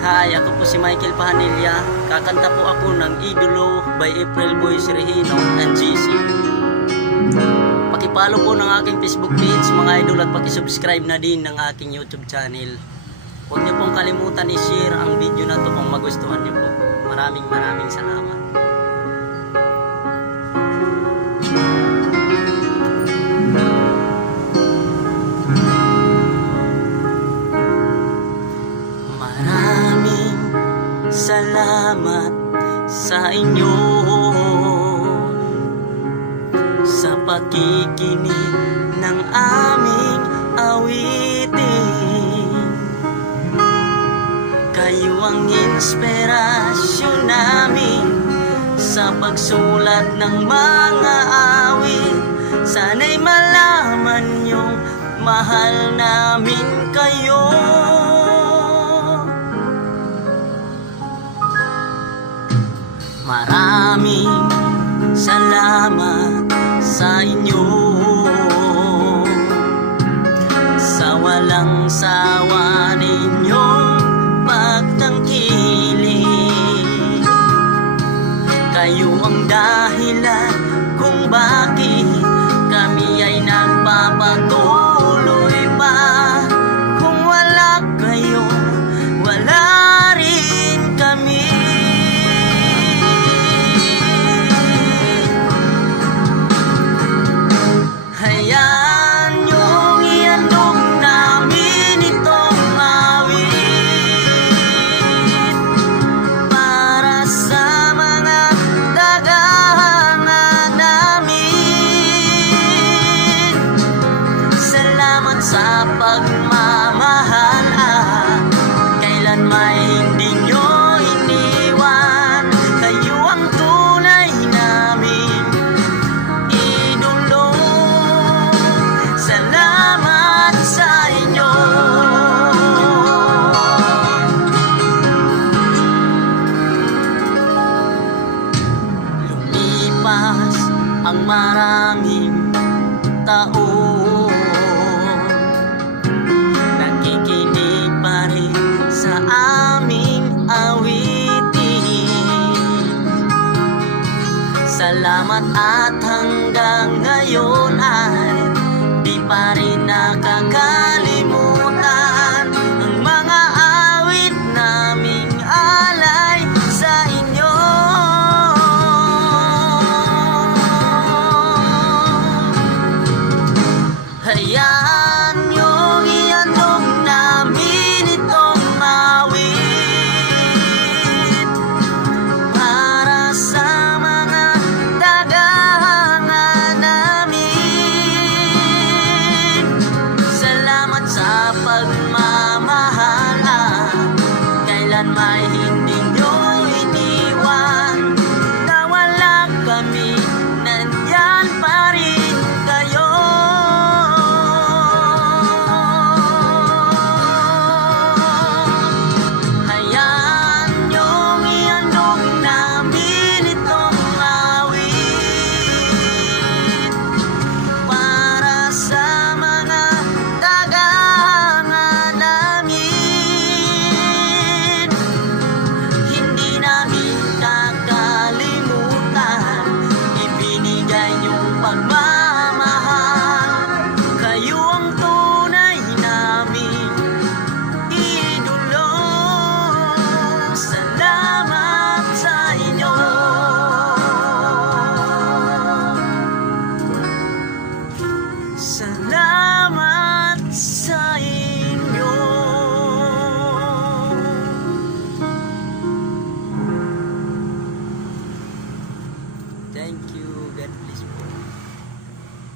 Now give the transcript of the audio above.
Hi, ako po si Michael Pahanilla. Kakanta po ako ng Idolo by April Boys Regino and GC. Pakipollow po ng aking Facebook page mga idol at pakisubscribe na din ng aking YouTube channel. Huwag niyo pong kalimutan i-share ang video na to kung magustuhan niyo po. Maraming salamat. Salamat sa inyo sa pakikinig ng aming awitin. Kayo ang inspirasyon namin sa pagsulat ng mga awit. Sana'y malaman niyong mahal namin kayo. Maraming salamat sa inyo sa walang sawa ninyong pagtangkilik. Kayo ang dahilan kung bakit kami ay nagpapatuloy pa. Kung wala kayo, wala rin kami. Hayaan niyong iandog namin itong awit para sa mga dagangan namin. Salamat sa pagmamahal kailan may hindi nyo iniwan. Kayo ang tunay namin idolo. Salamat sa inyo. Lumipas ang maraming taon, nakikinig pa rin sa aming awitin. Salamat at hanggang ngayon ay di pa rin nakakalimutan ang mga awit naming alay sa inyo. Hayaan niyong iandog namin itong awit para sa mga dagangan namin. Salamat sa pagmamahal kailan may hindi